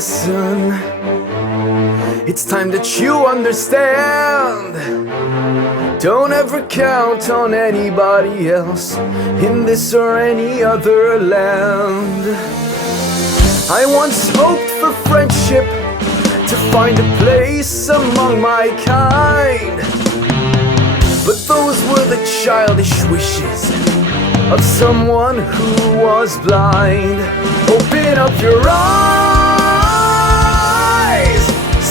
lesson. It's time that you understand. Don't ever count on anybody else in this or any other land. I once hoped for friendship, to find a place among my kind, but those were the childish wishes of someone who was blind. Open up your eyes,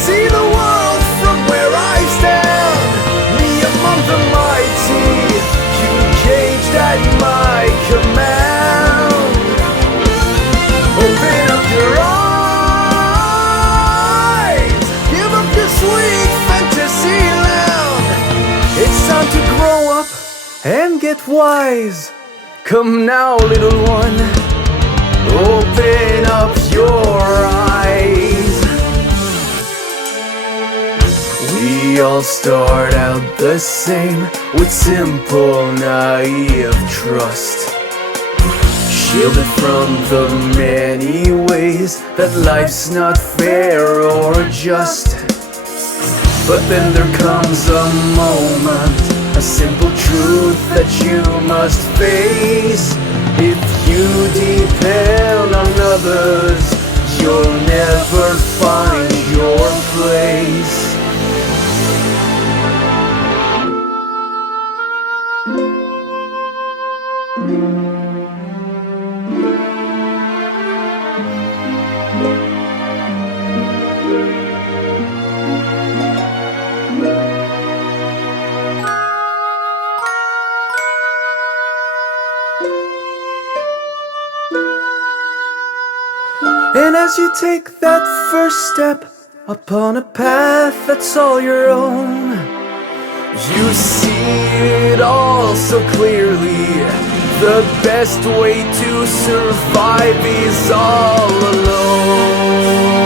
see the world from where I stand. Me among the mighty, you caged at my command. Open up your eyes, give up your sweet fantasy land. It's time to grow up and get wise. Come now, little one, open up your eyes. We all start out the same, with simple, naive trust, shielded from the many ways that life's not fair or just. But then there comes a moment, a simple truth that you must face. If you depend on others, you'll never find your place. And as you take that first step upon a path that's all your own, you see it all so clearly. The best way to survive is all alone.